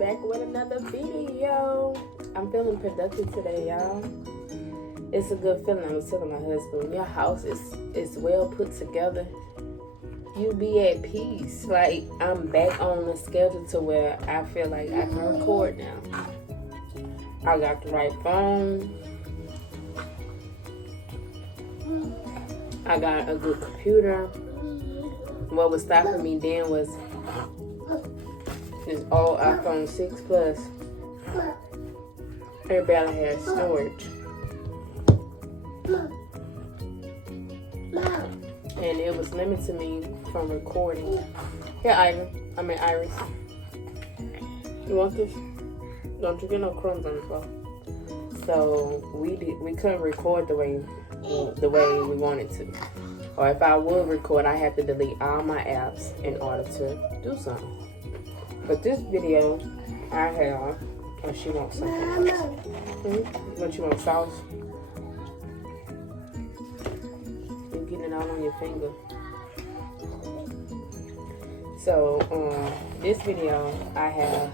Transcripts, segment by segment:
back with another video. I'm feeling productive today, y'all. It's a good feeling. I was telling my husband, when your house is well put together, you be at peace. Like, I'm back on the schedule to where I feel like I can record now. I got the right phone. I got a good computer. What was stopping me then was this old iPhone 6 Plus. It barely had storage. And it was limiting me from recording. Here, Iris. You want this? Don't you get no crumbs on the floor. So we couldn't record the way we wanted to. Or if I would record, I have to delete all my apps in order to do something. But this video, I have. Oh, she wants something. What you want, sauce? You're getting it all on your finger. So, this video, I have.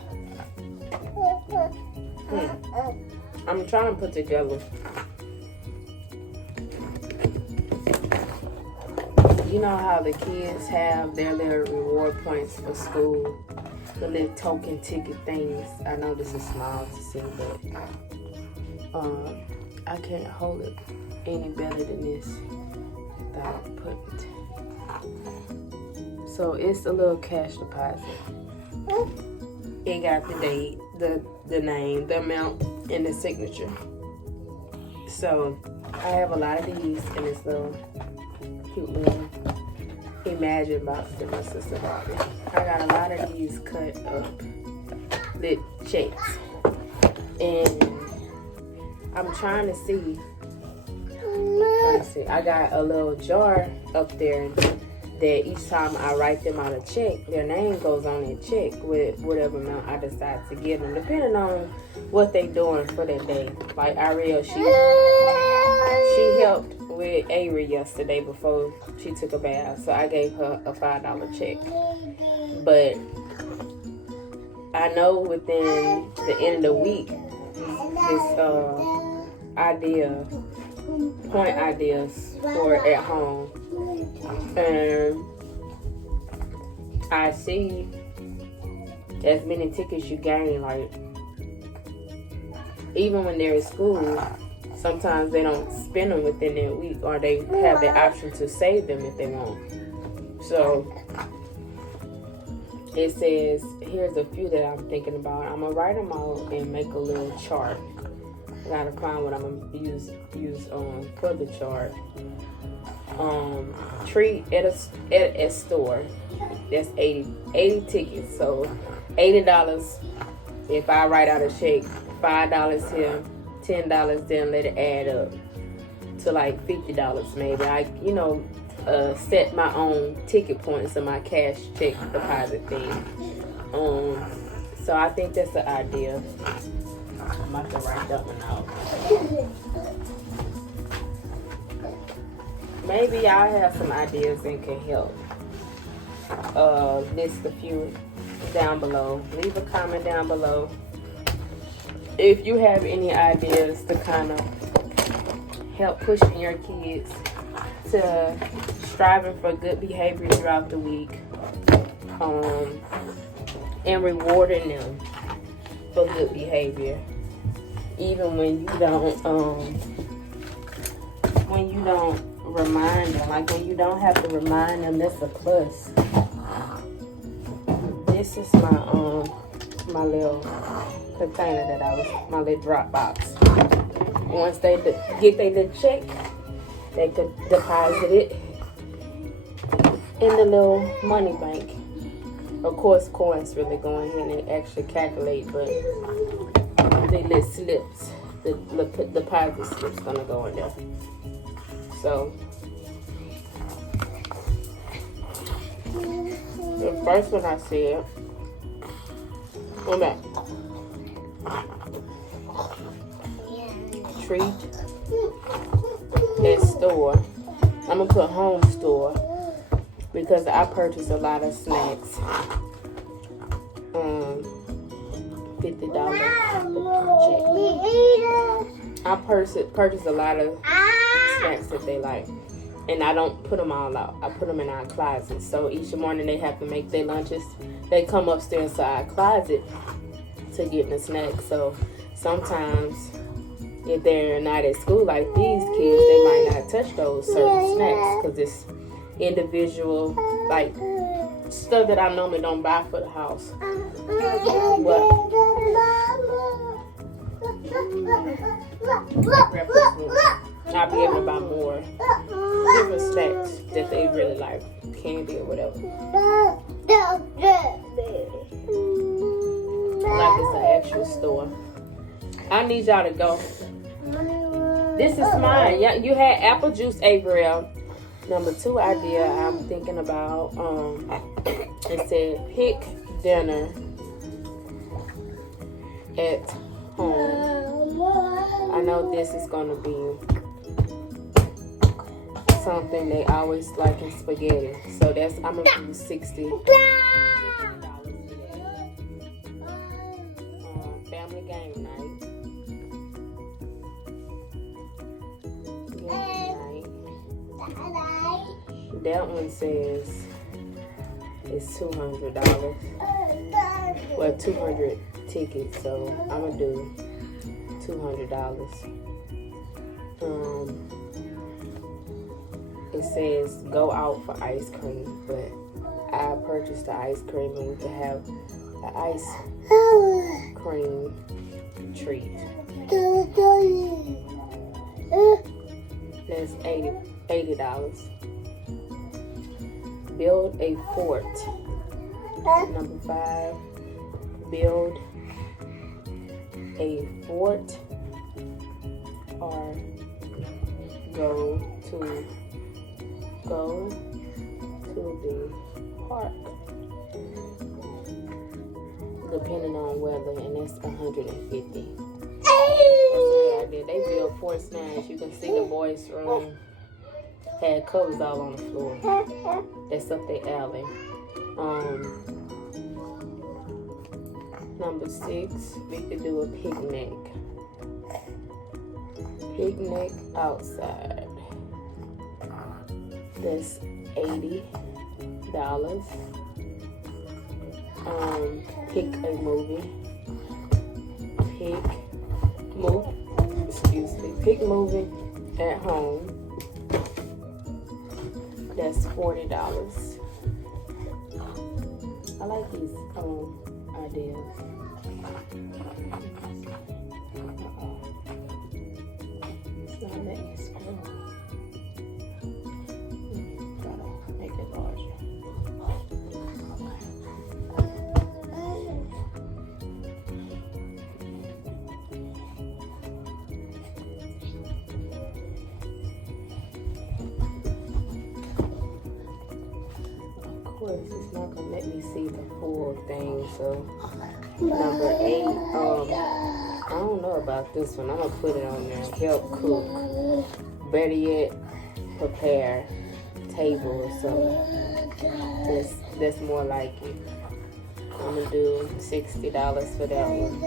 I'm trying to put together. You know how the kids have their little reward points for school, the little token ticket things. I know this is small to see, but I can't hold it any better than this without putting it. So it's a little cash deposit. It got the date, the name, the amount, and the signature. So I have a lot of these in this little cute little Imagine box that my sister bought me. I got a lot of these cut up lit checks, and I'm trying to see. I got a little jar up there that each time I write them out a check, their name goes on that check with whatever amount I decide to give them, depending on what they doing for that day. Like Ariel, she helped with Avery yesterday before she took a bath, so I gave her a $5 check. But I know within the end of the week, this point ideas for at home, and I see as many tickets you gain. Like, even when they're at school, sometimes they don't spend them within their week, or they have the option to save them if they want. So it says, here's a few that I'm thinking about. I'm gonna write them out and make a little chart. I gotta find what I'm gonna use for the chart. Treat at a store. That's 80 tickets. So $80 if I write out a check. $5 here, $10, then let it add up to like $50 maybe. I set my own ticket points and my cash check deposit thing. So I think that's the idea. I'm about to write that one out. Maybe y'all have some ideas and can help. List a few down below. Leave a comment down below if you have any ideas to kind of help pushing your kids to striving for good behavior throughout the week, and rewarding them for good behavior, even when you don't remind them. Like, when you don't have to remind them, that's a plus. This is my little container my little drop box. Once they get their little check, they could deposit it in the little money bank. Of course, coins really go in here and actually calculate, but the little slips, the deposit slips gonna go in there. So the first one I said, go back. Treat at store. I'm gonna put home store because I purchase a lot of snacks $50 check. I purchase a lot of snacks that they like. And I don't put them all out. I put them in our closet. So each morning they have to make their lunches. They come upstairs to our closet to get the snacks. So sometimes if they're not at school like these kids, they might not touch those certain snacks because it's individual, like stuff that I normally don't buy for the house. But I'll be able to buy more different snacks that they really like, candy or whatever. Like it's an actual store. I need y'all to go. This is mine. Yeah, you had apple juice, Averill. Number 2 idea I'm thinking about. It said pick dinner at home. I know this is gonna be something they always like in spaghetti. So that's I'm gonna do $60. Family game night. That one says it's $200. Well, 200 tickets. So I'm gonna do $200. It says go out for ice cream, but I purchased the ice cream and we can have the ice cream treat. That's $80. Build a fort. Number 5. Build a fort or go to the park, depending on weather, and that's $150. They build forts now. As you can see, the boys' room had covers all on the floor. That's up their alley. Number 6, we could do a picnic. Picnic outside. That's $80. Pick a movie. Pick movie at home. That's $40. I like these ideas. It's not letting me scroll. Gotta make it larger. It's not gonna let me see the full thing. So number 8, I don't know about this one. I'm gonna put it on there. Help cook. Better yet, prepare table or something. That's more like it. I'm gonna do $60 for that one.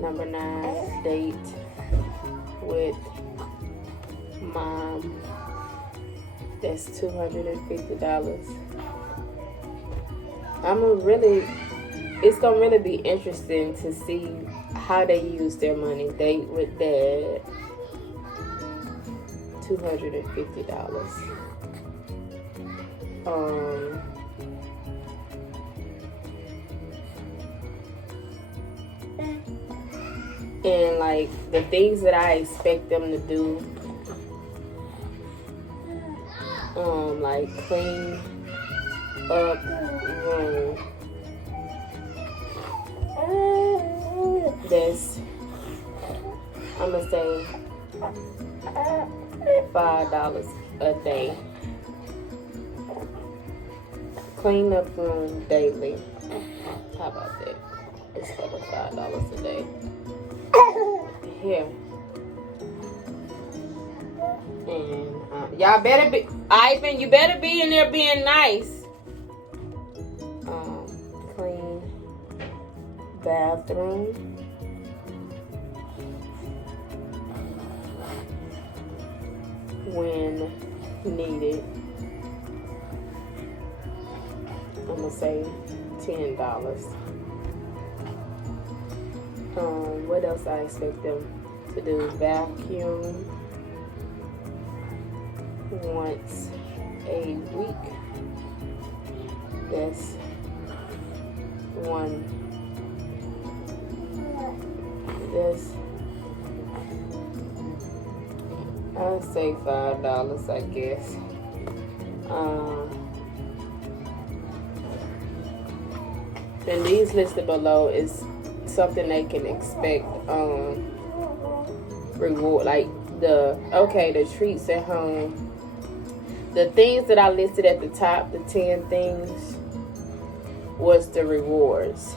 Number 9, date with mom. That's $250. It's gonna really be interesting to see how they use their money. Date with dad, $250. And like the things that I expect them to do, like clean up room. That's, I'm gonna say $5 a day. Clean up room daily. How about that? Instead of $5 a day. Here. And y'all better be, Ivan, you better be in there being nice. bathroom. When needed. I'm gonna say $10. What else I expect them to do? Vacuum once a week. That's one. That's, I'd say $5, I guess. And these listed below is something they can expect. Reward, like the treats at home. The things that I listed at the top, the 10 things, was the rewards.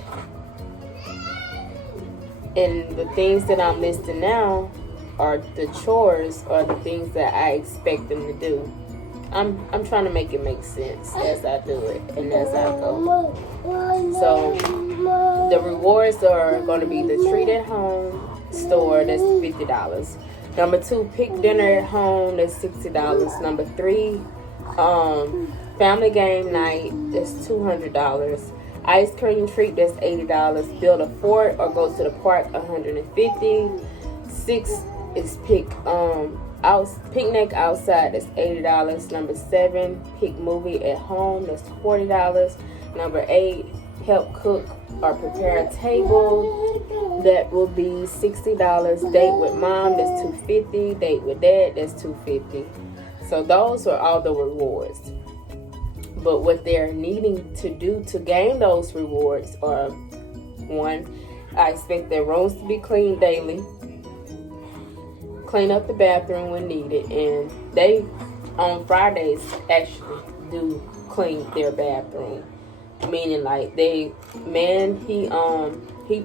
And the things that I'm listing now are the chores, or the things that I expect them to do. I'm trying to make it make sense as I do it and as I go. So the rewards are going to be the treat at home store, that's $50. Number 2, pick dinner at home, that's $60. Number 3, family game night, that's $200. Ice cream treat, that's $80. Build a fort or go to the park, $150. 6 is picnic outside, that's $80. Number 7, pick movie at home, that's $40. Number 8, help cook or prepare a table, that will be $60. Date with mom, that's $250. Date with dad, that's $250. So those are all the rewards. But what they're needing to do to gain those rewards are: 1, I expect their rooms to be cleaned daily, clean up the bathroom when needed, and they on Fridays actually do clean their bathroom. Meaning, like, he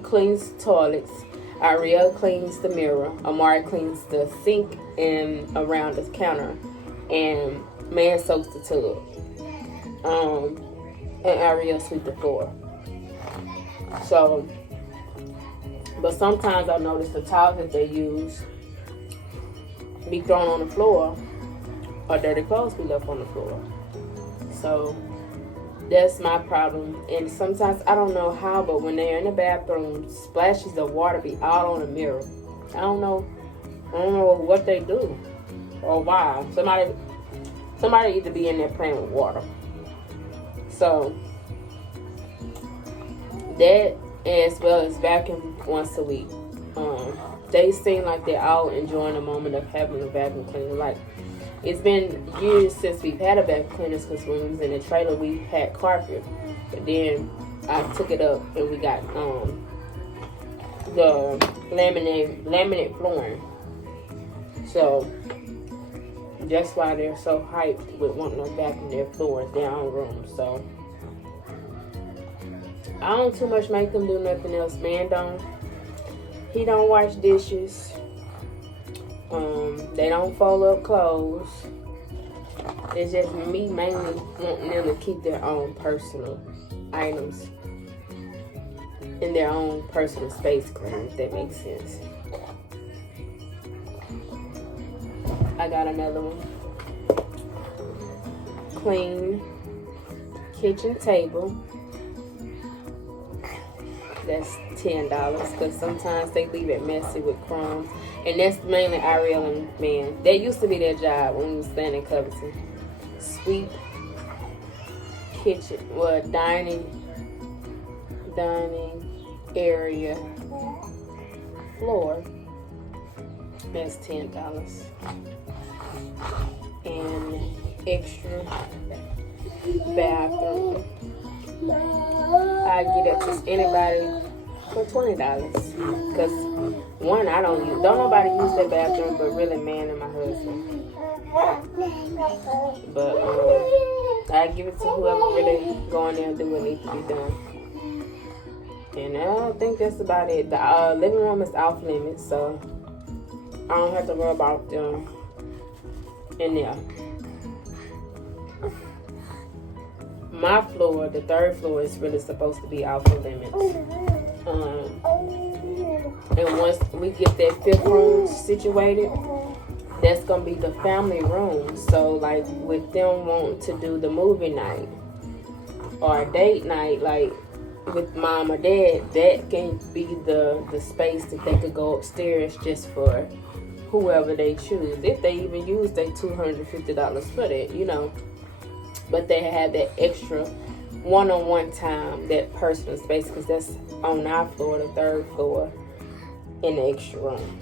cleans toilets, Ariel cleans the mirror, Amari cleans the sink and around the counter, and man soaks the tub. And Ariel sweep the floor. So, but sometimes I notice the towels that they use be thrown on the floor, or dirty clothes be left on the floor. So that's my problem. And sometimes I don't know how, but when they're in the bathroom, splashes of water be all on the mirror. I don't know what they do or why. Somebody either be in there playing with water. So that, as well as vacuum once a week. They seem like they're all enjoying the moment of having a vacuum cleaner. Like, it's been years since we've had a vacuum cleaner, because when we was in the trailer, we had carpet. But then I took it up and we got the laminate flooring. So that's why they're so hyped with wanting to vacuum their floors, their own rooms. So I don't too much make them do nothing else. Man he don't wash dishes. They don't fold up clothes. It's just me mainly wanting them to keep their own personal items in their own personal space clean, if that makes sense. I got another one. Clean kitchen table. That's $10, because sometimes they leave it messy with crumbs. And that's mainly Ariel and man. That used to be their job when we was staying in Covington. Sweep kitchen, dining area floor. That's $10. And extra bathroom, I get it to anybody for $20. Because one, don't nobody use that bathroom but really man and my husband. But I give it to whoever really go in there and do what needs to be done. And I think that's about it. The living room is off limits, so I don't have to worry about them in there. My floor, the third floor, is really supposed to be off the limits. And once we get that 5th room situated, that's gonna be the family room. So like with them wanting to do the movie night or a date night, like with mom or dad, that can be the space that they could go upstairs just for whoever they choose. If they even use their $250 for that, you know. But they have that extra one-on-one time, that personal space, because that's on our floor, the 3rd floor, in the extra room.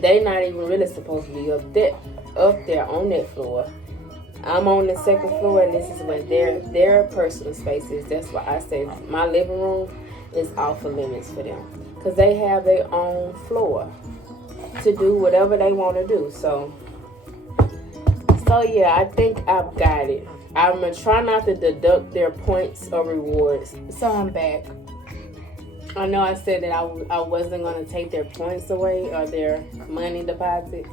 They not even really supposed to be up there on that floor. I'm on the 2nd floor, and this is where their personal space is. That's why I say my living room is off of limits for them, because they have their own floor to do whatever they want to do. So yeah, I think I've got it. I'm gonna try not to deduct their points or rewards. So I'm back. I know I said that I wasn't going to take their points away or their money deposit,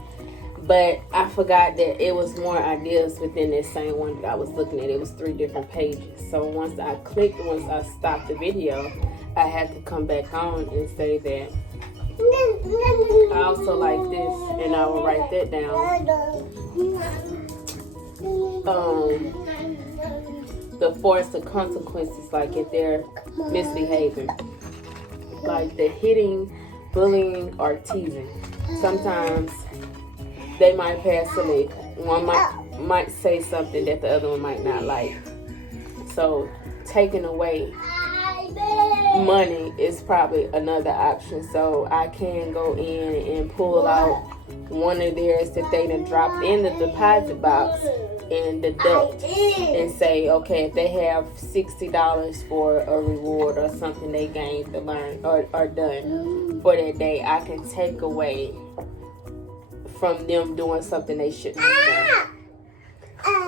but I forgot that it was more ideas within that same one that I was looking at. It was 3 different pages. So once I stopped the video, I had to come back on and say that I also like this, and I will write that down. The force of consequences, like if they're misbehaving. Like the hitting, bullying, or teasing. Sometimes they might pass a lick. One might say something that the other one might not like. So taking away money is probably another option. So I can go in and pull out one of theirs that they done dropped in the deposit box and deduct and say, okay, if they have $60 for a reward or something they gained to learn or done for that day, I can take away from them doing something they shouldn't have done.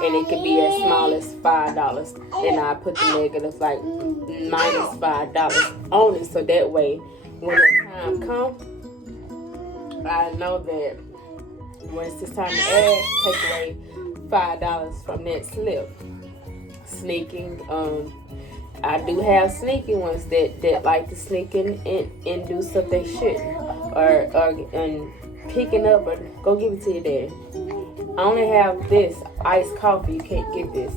And it could be as small as $5. And I put the negative like minus $5 on it. So that way, when the time comes, I know that when it's time to add, take away $5 from that slip. Sneaking, I do have sneaky ones that like to sneak in and do stuff they shouldn't, or and picking up or go give it to your dad. I only have this iced coffee. You can't get this.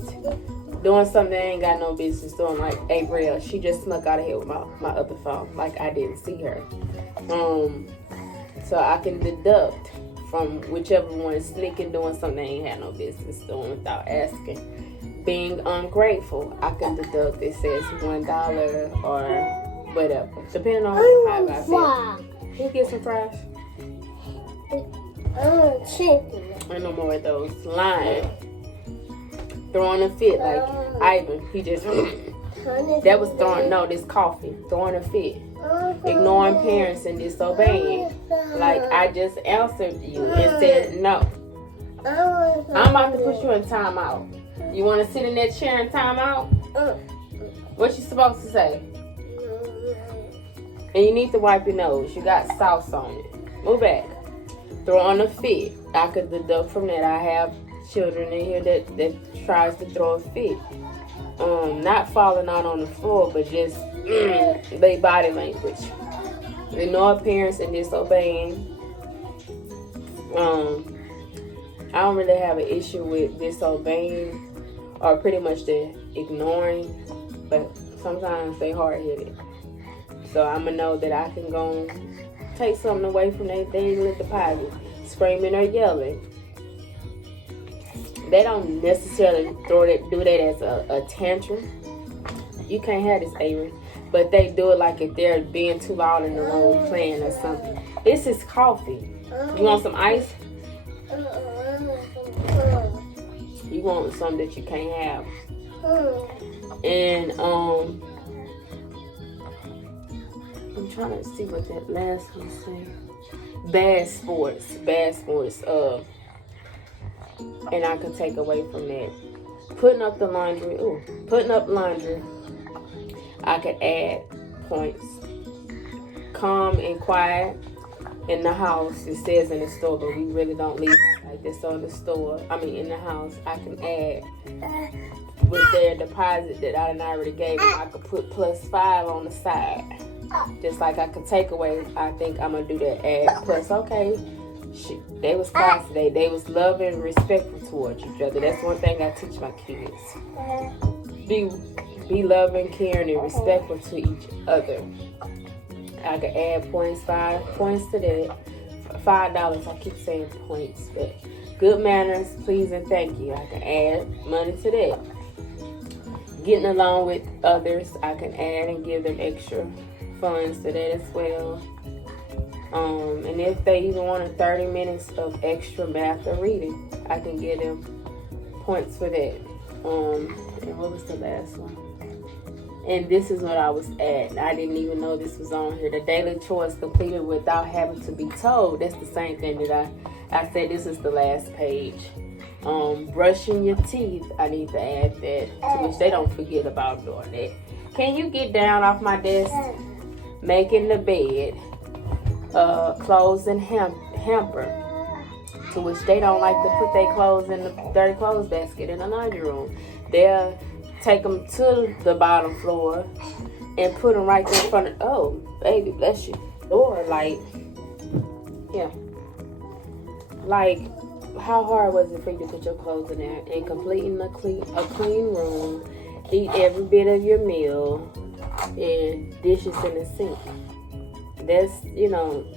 Doing something they ain't got no business doing, like April. She just snuck out of here with my other phone, like I didn't see her. So I can deduct from whichever one is sneaking, doing something they ain't had no business doing without asking. Being ungrateful, I can deduct. It says $1 or whatever, depending on how I feel. Can you get some fries? Ain't no more of those. Lying, throwing a fit like Ivan. He just that was throwing. No, this coffee, throwing a fit. Ignoring parents and disobeying. Like I just answered you and said no. I'm about to put you in timeout. You want to sit in that chair in timeout? What you supposed to say? And you need to wipe your nose. You got sauce on it. Move back. Throw on a fit. I could deduct from that. I have children in here that tries to throw a fit. Not falling out on the floor, but just their body language. Ignore parents and disobeying. I don't really have an issue with disobeying or pretty much the ignoring, but sometimes they hard-headed. So I'm going to know that I can go and take something away from their daily deposit. Screaming or yelling. They don't necessarily do that as a tantrum. You can't have this, Avery. But they do it like if they're being too loud in the room playing or something. This is coffee. You want some ice? You want something that you can't have. And I'm trying to see what that last one said. Bad sports. And I could take away from that. Putting up laundry. I could add points. Calm and quiet in the house. It says in the store, but we really don't leave it like this. So in the store, in the house, I can add with their deposit that I already gave them. I could put +5 on the side. Just like I could take away, I think I'm going to do that add. Plus, okay, they was classy today. They was loving and respectful towards each other. That's one thing I teach my kids. Be loving, caring, and respectful to each other. I could add points, 5 points to that. $5, I keep saying points, but good manners, please, and thank you. I can add money to that. Getting along with others, I can add and give them extra funds to that as well. And if they even wanted 30 minutes of extra math or reading, I can give them points for that. And what was the last one? And this is what I was at. I didn't even know this was on here. The daily chores completed without having to be told. That's the same thing that I said. This is the last page. Brushing your teeth. I need to add that, to which they don't forget about doing that. Can you get down off my desk? Making the bed. Clothes and hamper. To which they don't like to put their clothes in the dirty clothes basket in the laundry room. They'll take them to the bottom floor and put them right there in front of, oh, baby, bless you. Or like, yeah. Like, how hard was it for you to put your clothes in there and completing a clean room, eat every bit of your meal, and dishes in the sink? That's,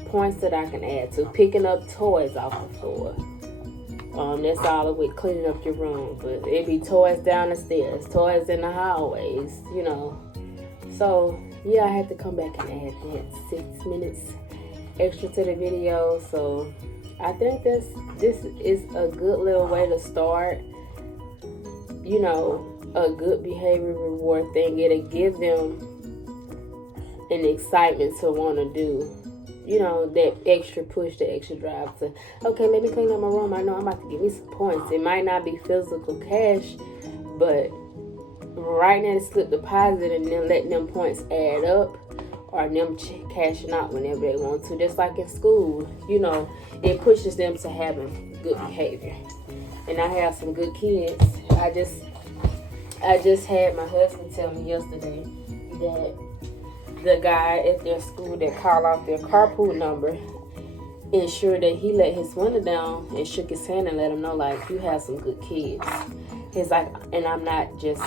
points that I can add to. Picking up toys off the floor. That's all with cleaning up your room. But it'd be toys down the stairs, toys in the hallways, So, yeah, I had to come back and add that 6 minutes extra to the video. So, I think this is a good little way to start, a good behavior reward thing. It'll give them an excitement to want to do, that extra push, the extra drive to, okay, let me clean up my room. I know I'm about to give me some points. It might not be physical cash, but right now, slip deposit and then letting them points add up, or them cashing out whenever they want to. Just like in school, it pushes them to having good behavior. And I have some good kids. I just had my husband tell me yesterday that the guy at their school that called off their carpool number ensured that he let his window down and shook his hand and let him know, like, you have some good kids. He's like, and I'm not just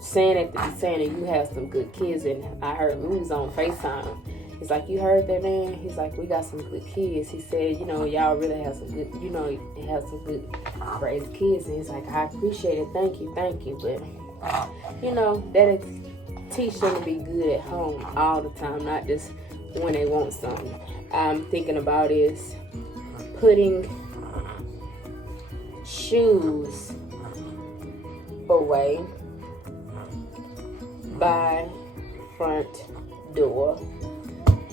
saying it to be saying that, you have some good kids. And I heard we was on FaceTime. He's like, you heard that, man? He's like, we got some good kids. He said, y'all really have some good, have some good raised kids. And he's like, I appreciate it. Thank you. But, that'll teach them to be good at home all the time, not just when they want something. I'm thinking about is putting shoes away by front door.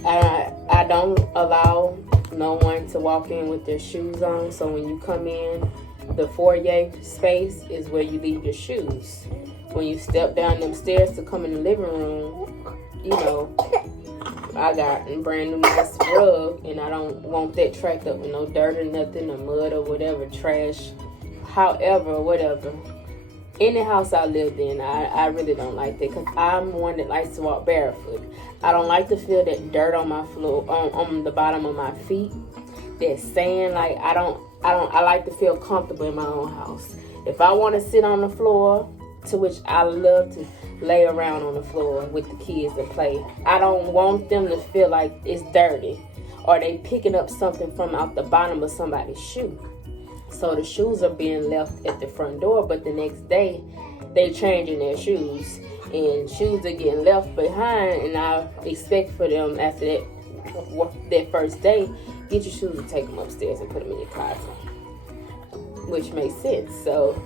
I don't allow no one to walk in with their shoes on. So when you come in, the foyer space is where you leave your shoes. When you step down them stairs to come in the living room, I got a brand new nice rug, and I don't want that tracked up with no dirt or nothing, or mud or whatever, trash, however, whatever. In the house I lived in, I really don't like that, because I'm one that likes to walk barefoot. I don't like to feel that dirt on my floor, on the bottom of my feet, that sand. Like, I like to feel comfortable in my own house. If I want to sit on the floor, to which I love to lay around on the floor with the kids and play, I don't want them to feel like it's dirty or they picking up something from out the bottom of somebody's shoe. So the shoes are being left at the front door, but the next day they changing their shoes, and shoes are getting left behind. And I expect for them after that first day, get your shoes and take them upstairs and put them in your closet, which makes sense. So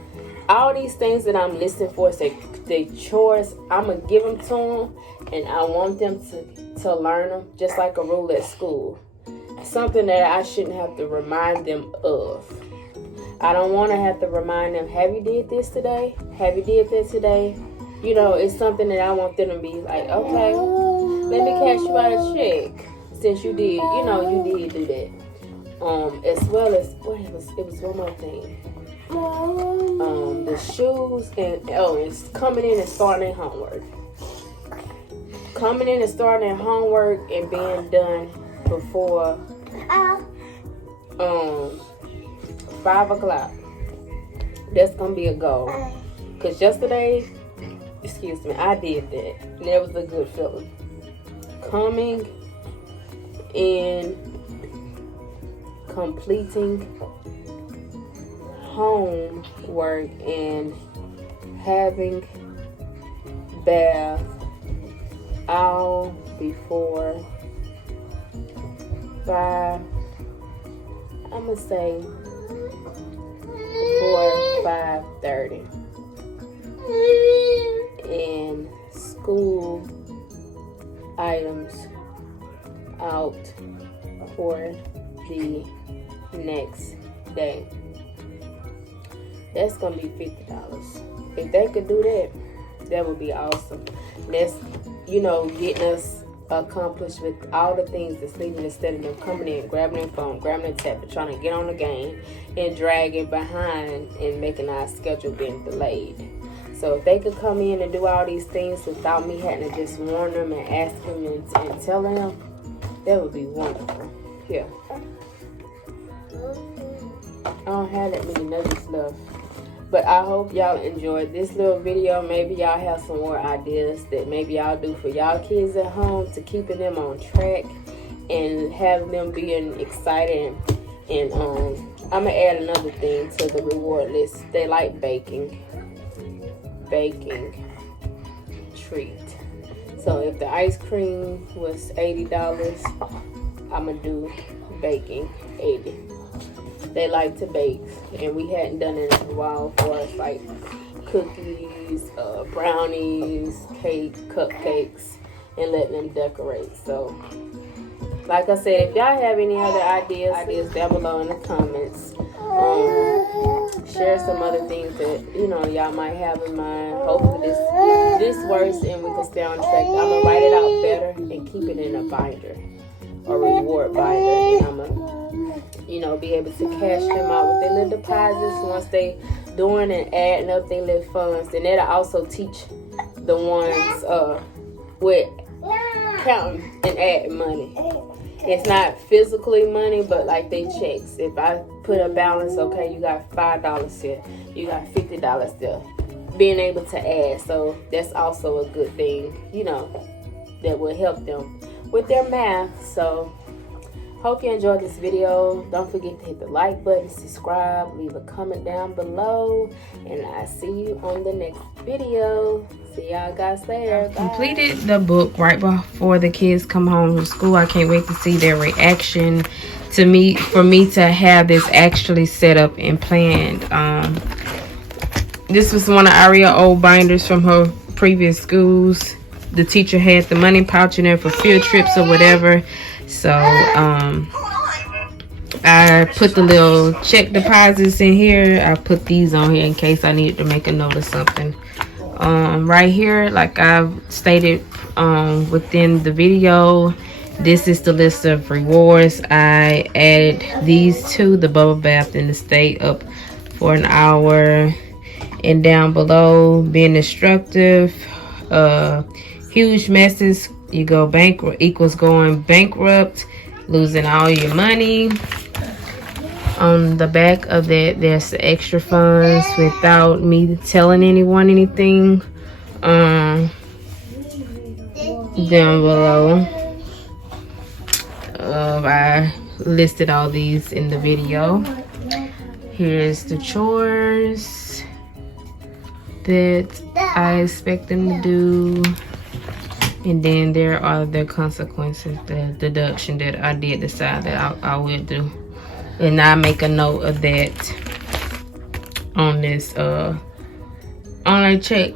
all these things that I'm listing for, say the chores, I'm going to give them to them, and I want them to learn them, just like a rule at school. Something that I shouldn't have to remind them of. I don't want to have to remind them, have you did this today? Have you did that today? It's something that I want them to be like, okay, let me cash you out a check, since you did, you did do that. As well as, it was one more thing. The shoes, and it's coming in and starting their homework. coming in and starting their homework and being done before 5 o'clock. That's gonna be a goal. Cause yesterday, excuse me, I did that. And that was a good feeling. Coming and completing homework and having bath all before 5. I'm gonna say before 5:30. And school items out for the next day. That's gonna be $50. If they could do that, that would be awesome. That's, you know, getting us accomplished with all the things that's needed instead of them coming in, grabbing their phone, grabbing their tablet, trying to get on the game and dragging behind and making our schedule being delayed. So if they could come in and do all these things without me having to just warn them and ask them and tell them, that would be wonderful. Yeah. I don't have that many nuggets left. But I hope y'all enjoyed this little video. Maybe y'all have some more ideas that maybe y'all do for y'all kids at home to keeping them on track and having them being excited. And I'm going to add another thing to the reward list. They like baking treat. So if the ice cream was $80, I'm going to do baking $80. They like to bake, and we hadn't done it in a while for us, like cookies, brownies, cake, cupcakes, and letting them decorate. So, like I said, if y'all have any other ideas down below in the comments. Share some other things that, you know, y'all might have in mind. Hopefully this works and we can stay on track. I'm going to write it out better and keep it in a binder, a reward binder. And I'm going to, you know, be able to cash them out with their little deposits once they doing and adding up their little funds. And that'll also teach the ones with counting and adding money. It's not physically money, but like they checks. If I put a balance, okay, you got $5 here, you got $50 there. Being able to add, so that's also a good thing, you know, that will help them with their math. So hope you enjoyed this video. Don't forget to hit the like button, subscribe, leave a comment down below, and I'll see you on the next video. See y'all guys later. Bye. Completed the book right before the kids come home from school. I can't wait to see their reaction to me, for me to have this actually set up and planned. This was one of Aria old binders from her previous schools. The teacher had the money pouch in there for field trips or whatever. So I put the little check deposits in here. I put these on here in case I needed to make a note of something. Right here, like I've stated within the video, this is the list of rewards. I added these two, the bubble bath and the stay up for an hour. And down below, being instructive, huge messes, you go bankrupt equals going bankrupt, losing all your money. On the back of that, there's the extra funds without me telling anyone anything. Down below, I listed all these in the video. Here's the chores that I expect them to do. And then there are the consequences, the deduction that I did decide that I will do. And I make a note of that on this on a check.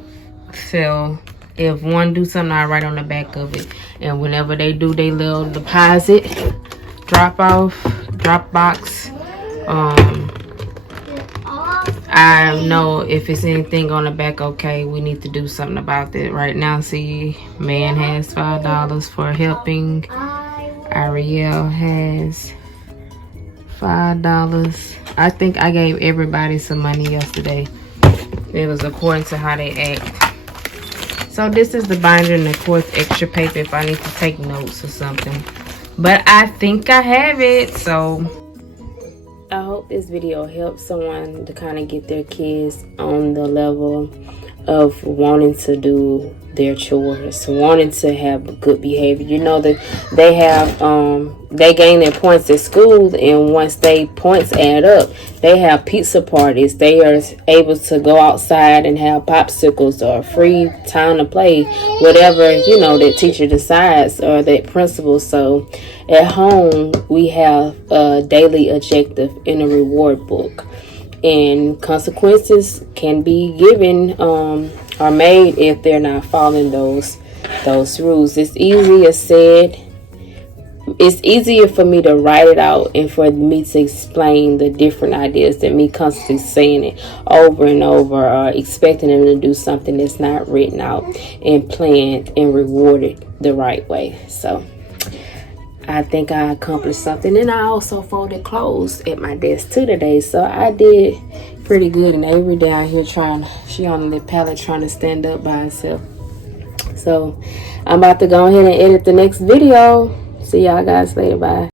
So if one do something, I write on the back of it. And whenever they do their little deposit, drop box, I know if it's anything on the back, okay, we need to do something about that. Right now, see, man has $5 for helping. Ariel has $5. I think I gave everybody some money yesterday. It was according to how they act. So this is the binder, and of course extra paper if I need to take notes or something. But I think I have it, so I hope this video helps someone to kind of get their kids on the level of wanting to do their chores, wanting to have good behavior. You know that they have they gain their points at school, and once they points add up, they have pizza parties. They are able to go outside and have popsicles or free time to play, whatever, you know, that teacher decides or that principal. So at home we have a daily objective in a reward book, and consequences can be given are made if they're not following those rules. It's easier said. It's easier for me to write it out and for me to explain the different ideas than me constantly saying it over and over, or expecting them to do something that's not written out and planned and rewarded the right way. So I think I accomplished something. And I also folded clothes at my desk too today, so I did pretty good. And Avery down here she on the pallet trying to stand up by herself. So I'm about to go ahead and edit the next video. See y'all guys later. Bye.